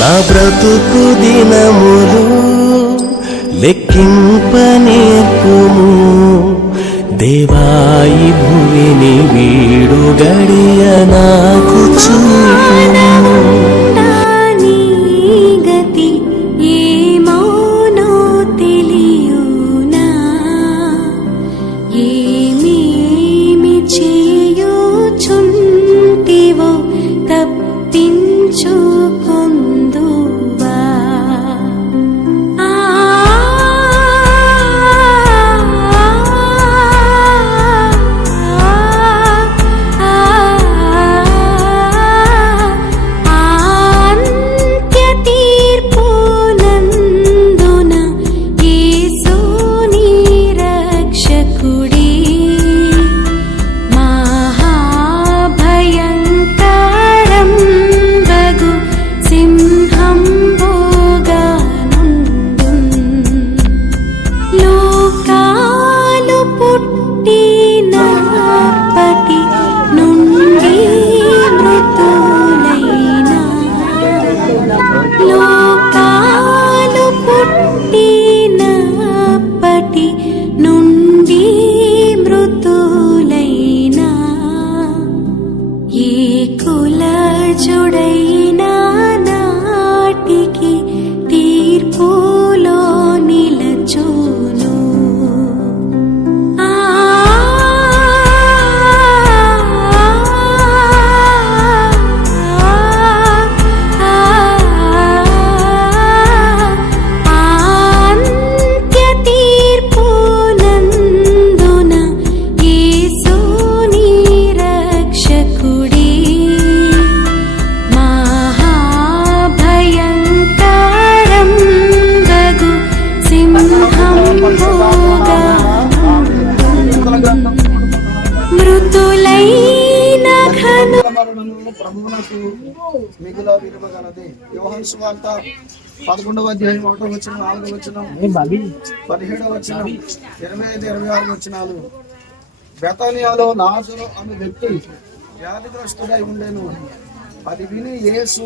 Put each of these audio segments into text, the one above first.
నా బ్రతుకు దినములు లెక్కింప నేర్పుము దేవాయి భూమిని వీడు గడియ నాకు చూపుము. మరణము ప్రభువునకు మిగుల విలువగలది. యోహన్ సువార్త పదకొండవ అధ్యాయం ఒకటో వచ్చిన నాలుగో వచ్చిన పదిహేడవ వచ్చిన ఇరవై ఐదు ఇరవై ఆరు వచ్చినాలు బెతానియాలో నాజరు అనే వ్యక్తి వ్యాధిగ్రస్తుడై ఉండేను. అది విని యేసు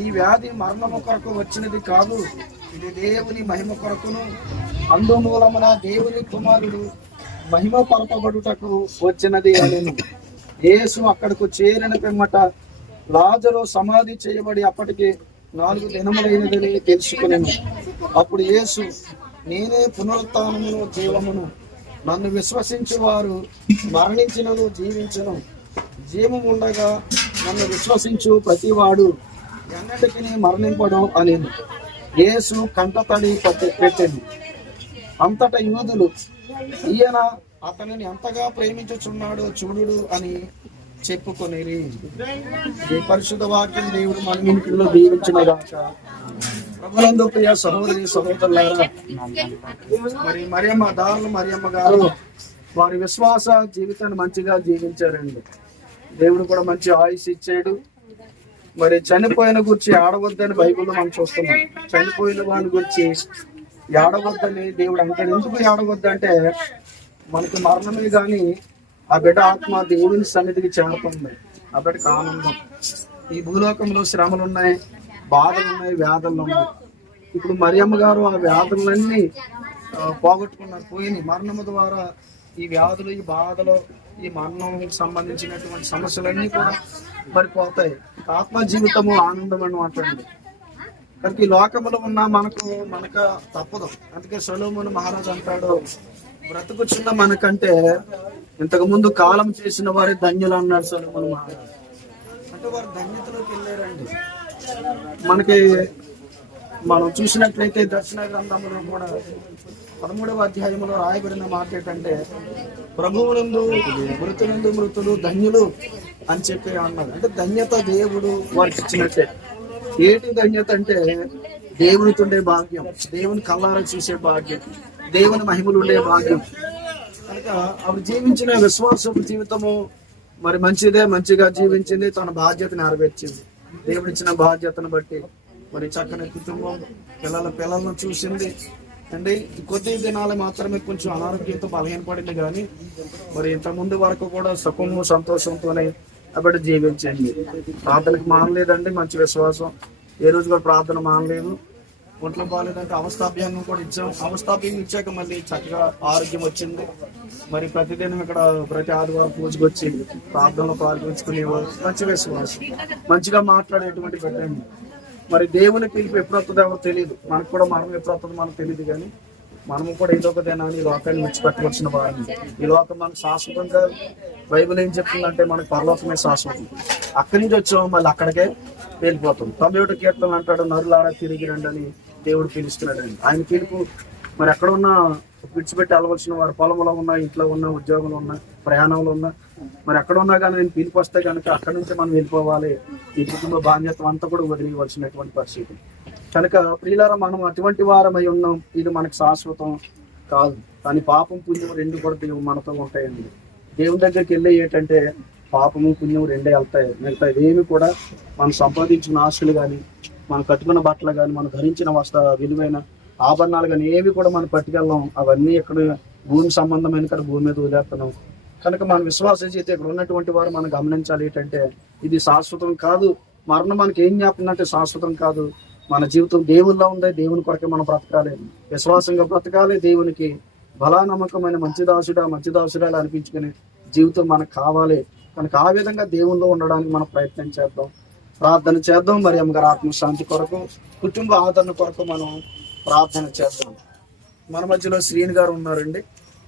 ఈ వ్యాధి మరణము కొరకు వచ్చినది కాదు. ఇది దేవుని మహిమ కొరకును. అందుమూలమున దేవుని కుమారుడు మహిమ పరపబడుటకు వచ్చినది అని యేసు అక్కడకు చేరిన పిమ్మట లాజరు సమాధి చేయబడి అప్పటికి నాలుగు దినములైనదని తెలుసుకునేను. అప్పుడు యేసు నేనే పునరుత్నమును జీవమును. నన్ను విశ్వసించు వారు మరణించినను జీవించను. జీవము ఉండగా నన్ను విశ్వసించు ప్రతివాడు. ఎన్నటికి మరణింపడం అని యేసు కంటతడి పట్టి పెట్టాను. అంతటా యూదులు ఈయన అతనిని ఎంతగా ప్రేమించుచున్నాడో చూడు అని చెప్పుకొని ఈ పరిశుద్ధ వాక్యం దేవుడు మన ఇంటిలో దీవించిన గాక ప్రభులందు ప్రియ సహోదరి సహోదరులారా మరి మరియమ్మ దారులు మరియమ్మ గారు వారి విశ్వాస జీవితాన్ని మంచిగా జీవించారండి. దేవుడు కూడా మంచి ఆయుష్ ఇచ్చాడు. మరి చనిపోయిన గురించి ఆడవద్దని బైబిల్లో మనం చూస్తున్నాం. చనిపోయిన వాని గురించి ఏడవద్దని దేవుడు అంటాడు. ఎందుకు ఏడవద్దంటే మనకి మరణమే కానీ ఆ బిడ్డ ఆత్మ దేవుని సన్నిధికి చేరుతుంది. ఆ బిడ్డకి ఆనందం ఈ భూలోకంలో శ్రమలు ఉన్నాయి బాధలు ఉన్నాయి వ్యాధులు ఉన్నాయి. ఇప్పుడు మరియమ్మ గారు ఆ వ్యాధులన్నీ పోగొట్టుకున్నారు. పోయింది మరణము ద్వారా ఈ వ్యాధులు ఈ బాధలు ఈ మరణం సంబంధించినటువంటి సమస్యలన్నీ కూడా మరి పోతాయి ఆత్మ జీవితము ఆనందం అని మాట్లాడండి. కనుక ఈ లోకములో ఉన్న మనకు మనక తప్పదు. అందుకే సొలోమును మహారాజు అంటాడు బ్రతుకుచున్న మనకంటే ఇంతకు ముందు కాలం చేసిన వారి ధన్యులు అన్నాడు సొలోమును మహారాజు. అంటే వారు ధన్యతలోకి వెళ్ళారండి. మనకి మనం చూసినట్లయితే దర్శన గ్రంథంలో కూడా పదమూడవ అధ్యాయంలో రాయబడిన మాట ఏంటంటే ప్రభువునందు మృతులందు మృతులు ధన్యులు అని చెప్పి అన్నది అంటే ధన్యత దేవుడు వారికి ఇచ్చినట్టే. ఏటి ధన్యత అంటే దేవునితో ఉండే భాగ్యం దేవుని కళ్ళారా చూసే భాగ్యం. దేవుని మహిమలు ఉండే భాగ్యం. కనుక ఆవిడ జీవించిన విశ్వాసపు జీవితము మరి మంచిదే మంచిగా జీవించింది తన బాధ్యత నెరవేర్చింది. దేవుడిచ్చిన బాధ్యతను బట్టి మరి చక్కని కుటుంబం పిల్లల పిల్లలను చూసింది. అండి కొద్ది దినాలు మాత్రమే కొంచెం అనారోగ్యంతో బలహీనపడింది కానీ మరి ఇంత ముందు వరకు కూడా సుఖము సంతోషంతోనే అబడి జీవించింది. ప్రార్థనకు మానలేదండి మంచి విశ్వాసం. ఏ రోజు కూడా ప్రార్థన మానలేదు ఒంట్లో బాగాలేదంటే అవస్థాభ్యాంగం కూడా ఇచ్చాం. అవస్థాభ్యంగం ఇచ్చాక మళ్ళీ చక్కగా ఆరోగ్యం వచ్చింది. మరి ప్రతిదినం ఇక్కడ ప్రతి ఆదివారం పూజకు వచ్చి ప్రార్థనలో పాల్గొంచుకునేవారు మంచి విశ్వాసం మంచిగా మాట్లాడేటువంటి పెట్టండి మరి దేవుని పిలుపు ఎప్పుడు వస్తుందో ఎవరు తెలియదు మనకు కూడా మరణం ఎప్పుడు వస్తుందో మనకు తెలియదు కానీ మనము కూడా ఏదో ఒక దినాన్ని ఈ లోకాన్ని విడిచిపెట్టవలసిన వారిని ఈ లోకం మనం శాశ్వతంగా బైబిల్ ఏం చెప్తుందంటే మనకు పరలోకమే శాశ్వతం. అక్కడి నుంచి వచ్చాము మళ్ళీ అక్కడికే వెళ్ళిపోతాం. తొంభై ఒకటి కీర్తనలు అంటాడు నరులారా తిరిగి రండి అని దేవుడు పిలుస్తున్నాడండి. ఆయన పిలుపు మరి అక్కడ ఉన్న విడిచిపెట్టి వెళ్ళవలసిన వారు పొలంలో ఉన్నా ఇంట్లో ఉన్నా ఉద్యోగంలో ఉన్నా ప్రయాణంలో ఉన్నా మరి అక్కడ ఉన్నా కానీ నేను పిలుపు వస్తే కనుక అక్కడ నుంచి మనం వెళ్ళిపోవాలి. ఈ కుటుంబ బాధ్యత అంతా కూడా వదిలివలసినటువంటి పరిస్థితి. కనుక ప్రియులారా మనం అటువంటి వారమై ఉన్నాం. ఇది మనకు శాశ్వతం కాదు. కానీ పాపం పుణ్యం రెండు కూడా దేవుడు మనతో ఉంటాయండి. దేవుని దగ్గరికి వెళ్ళే ఏంటంటే పాపము పుణ్యం రెండే వెళ్తాయి. మిగతా ఏమి కూడా మనం సంపాదించిన ఆశలు కానీ మనం కట్టుకున్న బట్టలు కానీ మనం ధరించిన వస్త్ర విలువైన ఆభరణాలు కానీ ఏవి కూడా మనం పట్టుకెళ్ళాం. అవన్నీ ఇక్కడ భూమి సంబంధమైన ఇక్కడ భూమి మీద వదిలేస్తున్నాం కనుక మనం విశ్వాసం చేస్తే ఇక్కడ ఉన్నటువంటి వారు మనం గమనించాలి ఏంటంటే ఇది శాశ్వతం కాదు. మరణం మనకి ఏం జ్ఞాపకం శాశ్వతం కాదు. మన జీవితం దేవుల్లో ఉంది దేవుని కొరకే మనం బ్రతకాలి. విశ్వాసంగా బ్రతకాలి దేవునికి బలా నమ్మకమైన మంచి దాసుడా మంచి దాసుడా అనిపించుకునే జీవితం మనకు కావాలి. కనుక ఆ విధంగా దేవుల్లో ఉండడానికి మనం ప్రయత్నం చేద్దాం. ప్రార్థన చేద్దాం. మరి అమ్మగారు ఆత్మశాంతి కొరకు కుటుంబ ఆదరణ కొరకు మనం ప్రార్థన చేద్దాం. మన మధ్యలో శ్రీని గారు ఉన్నారండి.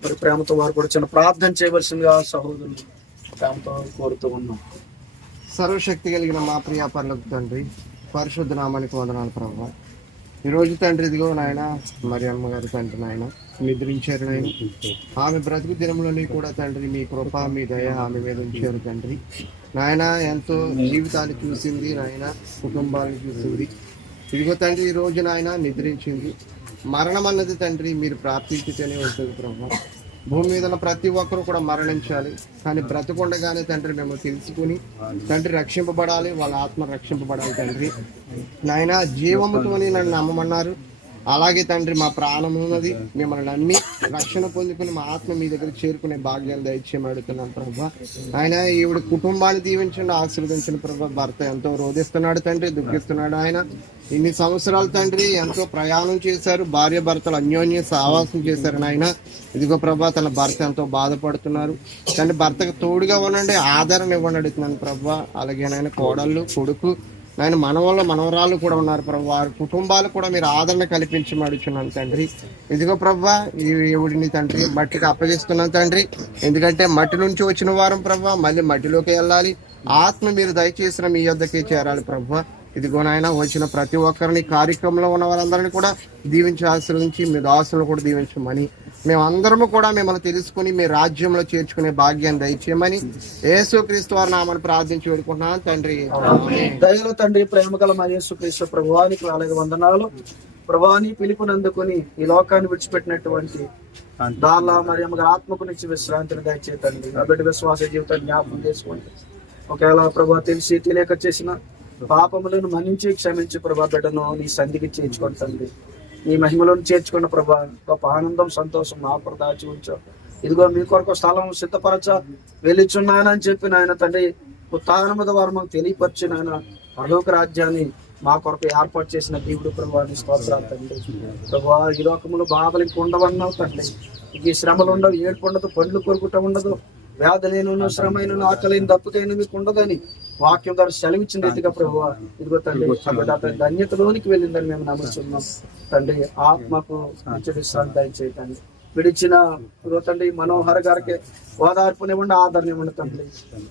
మరి ప్రేమతో వారు కూడా చిన్న ప్రార్థన చేయవలసిందిగా సహోదరులు ప్రేమతో కోరుతూ ఉన్నాం. సర్వశక్తి కలిగిన మా ప్రియా పర్లకు తండ్రి పరిశుద్ధ నామానికి వందనాలు ప్రభావ ఈరోజు తండ్రి ఇదిగో నాయన మరి అమ్మగారి తండ్రి నాయన నిద్రించారు నాయన. ఆమె బ్రతుకు దినంలోని కూడా తండ్రి మీ కృప మీ దయ ఆమె మీద ఉంచారు తండ్రి. నాయన ఎంతో జీవితాన్ని చూసింది నాయన కుటుంబాన్ని చూసింది. ఇదిగో తండ్రి ఈ రోజు నాయన నిద్రించింది. మరణం అన్నది తండ్రి మీరు ప్రార్థించితేనే ఉంటుంది ప్రభావ భూమి మీద ఉన్న ప్రతి ఒక్కరు కూడా మరణించాలి. కానీ బ్రతకుండగానే తండ్రి మేము తెలుసుకుని తండ్రి రక్షింపబడాలి వాళ్ళ ఆత్మ రక్షింపబడాలి తండ్రి. నాయన జీవముతో నన్ను నమ్మమన్నారు. అలాగే తండ్రి మా ప్రాణం ఉన్నది. మిమ్మల్ని నమ్మి రక్షణ పొందుకుని మా ఆత్మ మీ దగ్గర చేరుకునే భాగ్యాలు దయచేయమని అడుగుతున్నాను ప్రభా. ఆయన ఈవిడ కుటుంబాన్ని దీవించండి ఆశీర్వదించిన ప్రభా. భర్త ఎంతో రోధిస్తున్నాడు తండ్రి దుఃఖిస్తున్నాడు ఆయన. ఇన్ని సంవత్సరాలు తండ్రి ఎంతో ప్రయాణం చేశారు భార్య భర్తలు అన్యోన్య సావాసం చేశారు నాయన. ఇదిగో ప్రభా తన భర్త ఎంతో బాధపడుతున్నారు. కానీ భర్తకు తోడుగా ఉండండి ఆదరణ ఇవ్వండి అడుగుతున్నాను ప్రభా. అలాగే నాయన కోడళ్ళు కొడుకు నాయన మనవళ్ళు మనవరాలు కూడా ఉన్నారు ప్రభు. వారి కుటుంబాలు కూడా మీరు ఆదరణ కల్పించి అడుగుతున్నాను తండ్రి. ఇదిగో ప్రభా ఈ దేవుడిని తండ్రి మట్టికి అప్పగిస్తున్నాను తండ్రి. ఎందుకంటే మట్టి నుంచి వచ్చిన వారం ప్రభా మళ్ళీ మట్టిలోకి వెళ్ళాలి. ఆత్మ మీరు దయచేసిన మీ యొద్దకే చేరాలి ప్రభా. ఇదిగో నాయన వచ్చిన ప్రతి ఒక్కరిని కార్యక్రమంలో ఉన్న వారందరినీ కూడా దీవించి ఆశ్రయించి మీ దాసులను కూడా దీవించమని మేమందరము కూడా మిమ్మల్ని తెలుసుకుని మీ రాజ్యంలో చేర్చుకునే భాగ్యాన్ని దయచేయమని యేసుక్రీస్తు వారి నామని ప్రార్థించి వేడుకుంటున్నాను తండ్రి దయలో తండ్రి ప్రేమగల మా యేసు ప్రభువానికి వేలాది వందనాలు. ప్రభాని పిలుపునందుకుని ఈ లోకాన్ని విడిచిపెట్టినటువంటి దాలా మరి అమ్మగారు ఆత్మకు నుంచి విశ్రాంతిని దయచేతండి ఆ విశ్వాస జీవితాన్ని జ్ఞాపకం చేసుకోండి. ఒకవేళ ప్రభా తెలిసి తెలియక చేసిన పాపములను మన్నించి క్షమించి ప్రభా బిడ్డను నీ సంధికి చేర్చుకోండి నీ మహిమలను చేర్చుకున్న ప్రభా గొప్ప ఆనందం సంతోషం నా కొరకు దాచి ఉంచావు ఇదిగో మీ కొరకు స్థలం సిద్ధపరచ వెళ్ళిచున్నానని చెప్పి నాయన తండ్రి ఉత్తాన వారు మాకు తెలియపరిచి నాయన పరలోక రాజ్యాన్ని మా కొరకు ఏర్పాటు చేసిన దేవుడు ప్రభావాన్ని స్తోత్రాలు తండ్రి. ప్రభా ఈ లోకంలో బాధలు ఇంక ఉండవన్నావు తండ్రి. ఈ శ్రమలు ఉండవు ఏడుపు ఉండదు పండ్లు కొరుకుట ఉండదు వ్యాధులైన శ్రమైన ఆకలైన దప్పుకైన మీకు ఉండదని వాక్యం ద్వారా సెలవిచ్చిన రీతిగా ప్రభు ఇదిగో తండ్రి ధన్యతలోనికి వెళ్ళిందని మేము నమ్ముతున్నాం తండ్రి ఆత్మకు విశ్రాంతి దయచేయటండి విడిచిన ఇదిగో తండ్రి మనోహర్ గారికి ఓదార్పునివ్వండి ఆదరణ ఇవ్వండి తండ్రి.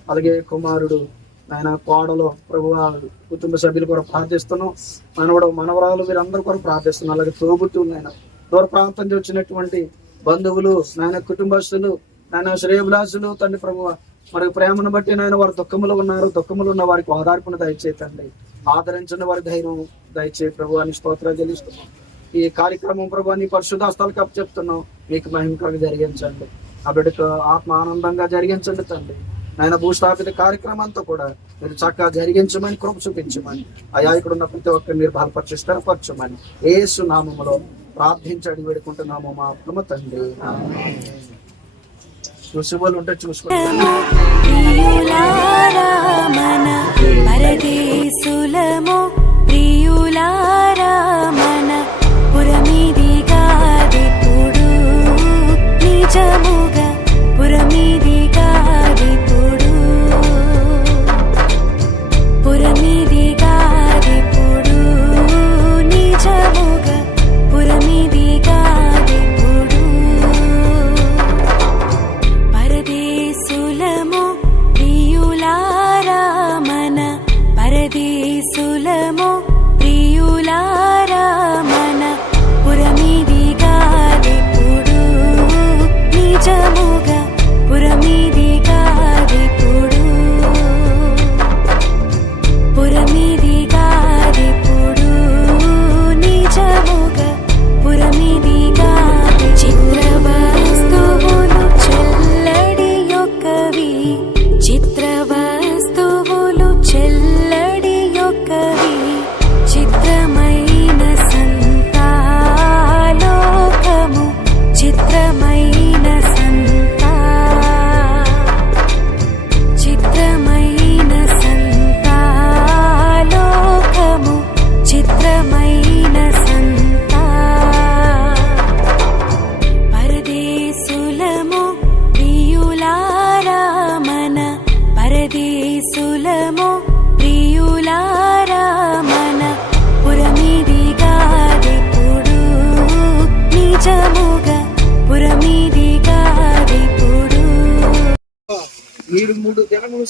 అలాగే కుమారుడు ఆయన కోడలు ప్రభు కుటుంబ సభ్యులు కూడా ప్రార్థిస్తున్నాం. మనవడు మనవరాలు వీరందరూ కూడా ప్రార్థిస్తున్నాం. అలాగే తోబుట్టు నాయన దూర ప్రాంతం నుంచి వచ్చినటువంటి బంధువులు నాయన కుటుంబస్తులు నాయన శ్రేయభిలాసులు తండ్రి ప్రభు మరి ప్రేమను బట్టి నాయన వారు దుఃఖములు ఉన్నారు. దుఃఖములు ఉన్న వారికి ఓదార్పును దయచేతండి ఆదరించిన వారి ధైర్యం దయచే ప్రభు అని స్తోత్రాలు చెల్లిస్తున్నాం. ఈ కార్యక్రమం ప్రభు నీ పరిశుధాస్తాలకు అప్పు చెప్తున్నాం. మీకు మహిమకరంగా జరిగించండి. ఆ బిడ్డకు ఆత్మ ఆనందంగా జరిగించండి తండ్రి. ఆయన భూస్థాపిత కార్యక్రమం అంతా కూడా మీరు చక్కగా జరిగించమని కృప చూపించమని అయా ఇక్కడ ఉన్న ప్రతి ఒక్కరిని మీరు బలపరిచి స్థిరపరచమని ఏసు నామములో ప్రార్థించి అడిగి పెడుకుంటున్నాము మా ఆత్మ తండ్రి. చూసే వాళ్ళు ఉంటే చూసుకోండి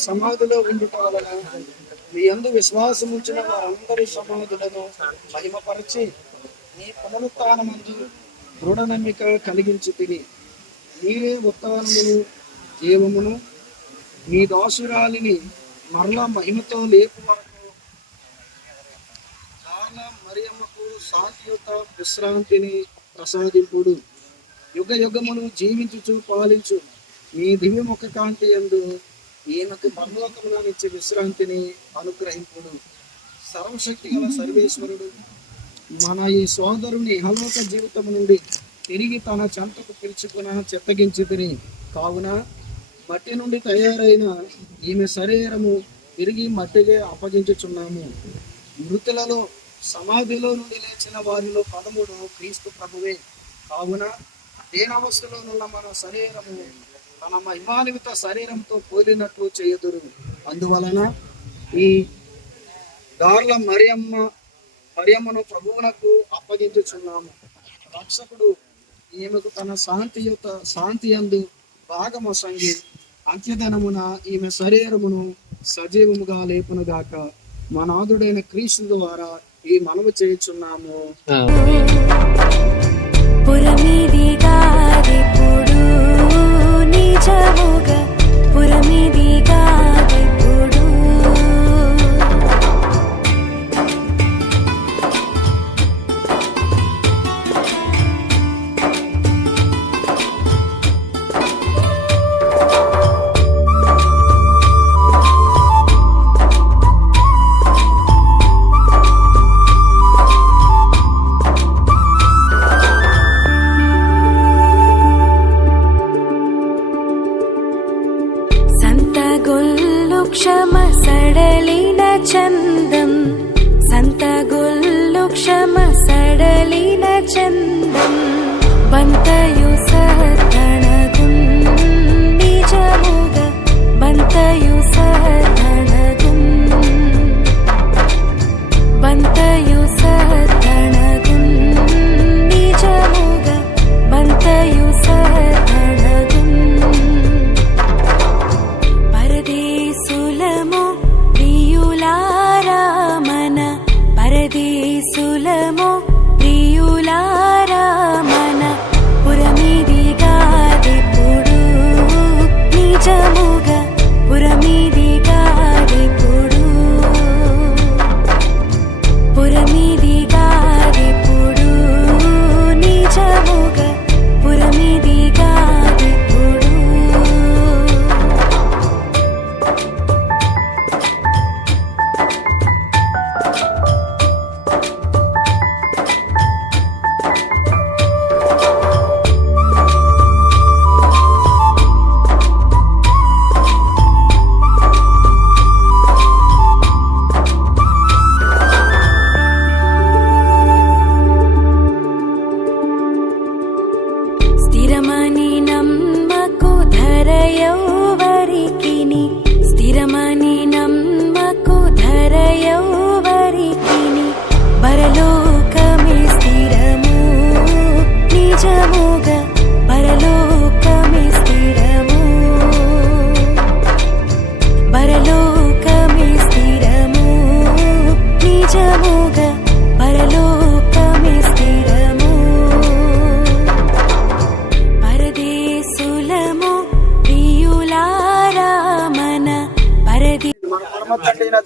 సమాధిలో ఉండుట వలన మీ అందు విశ్వాసం ఉంచిన వారందరి సమాధులను మహిమపరచి నీ పునరుత్నమందు దృఢ నమ్మిక కలిగించి తిని మీరే ఉత్తానమును జీవమును మీ దాసురాలిని మరలా మహిమతో లేపు వరకు చాలా మరియమ్మకు శాంతియుత విశ్రాంతిని ప్రసాదింపుడు. యుగ యుగమును జీవించుచు పాలించు. మీ దివ్యముఖ కాంతి ఎందు ఈయనకు పరలోకములో విశ్రాంతిని అనుగ్రహింపుడు. సర్వశక్తి గల సర్వేశ్వరుడు. మన ఈ సోదరుని ఇహలోక జీవితం నుండి తిరిగి తన చెంతకు పిలుచుకున చెత్తగించి తిని కావున మట్టి నుండి తయారైన ఈమె శరీరము తిరిగి మట్టిగా అప్పగించుచున్నాము. మృతులలో సమాధిలో నుండి లేచిన వారిలో పదమూడు క్రీస్తు ప్రభువే. కావున దీనావస్థలోనున్న మన శరీరము తన మహిమాన్విత శరీరంతో పోలినట్లు చేయుదురు. అందువలన ఈ దార్ల మరియమ్మ మరియమ్మను ప్రభువునకు అప్పగించుచున్నాము. రక్షకుడు ఈమెకు తన శాంతియుత శాంతి అందు భాగమొసంగి అంత్యదినమున ఈమె శరీరమును సజీవముగా లేపునుగాక మా నాథుడైన క్రీస్తు ద్వారా ఈ మనవి చేయుచున్నాము. పురమిదిగాదిప్పుడు నిజముగా పురమిదిగాదిప్పుడు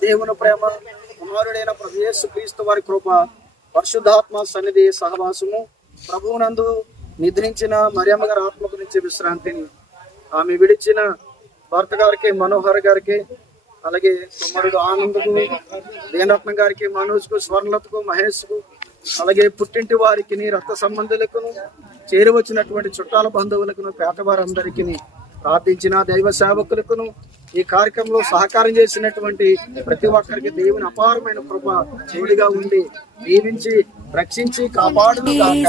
దేవుని ప్రేమ కుమారుడైన ప్రభు క్రీస్తు వారి కృప పరిశుద్ధాత్మ సన్నిధి సహవాసము ప్రభువునందు నిద్రించిన మరియమ్మ గారి ఆత్మ గురించి విశ్రాంతిని ఆమె విడిచిన భర్త గారికి మనోహర్ గారికి అలాగే కుమారుడు ఆనందకు దేనత్న గారికి మనోజ్కు స్వర్ణలతకు మహేష్కు అలాగే పుట్టింటి వారికి రక్త సంబంధులకును చేరువచ్చినటువంటి చుట్టాల బంధువులకు పేదవారందరికీ ప్రార్థించిన దైవ సేవకులకును ఈ కార్యక్రమంలో సహకారం చేసినటువంటి ప్రతి ఒక్కరికి దేవుని అపారమైన కృప దేవుడిగా ఉండి దీవించి రక్షించి కాపాడును గాక.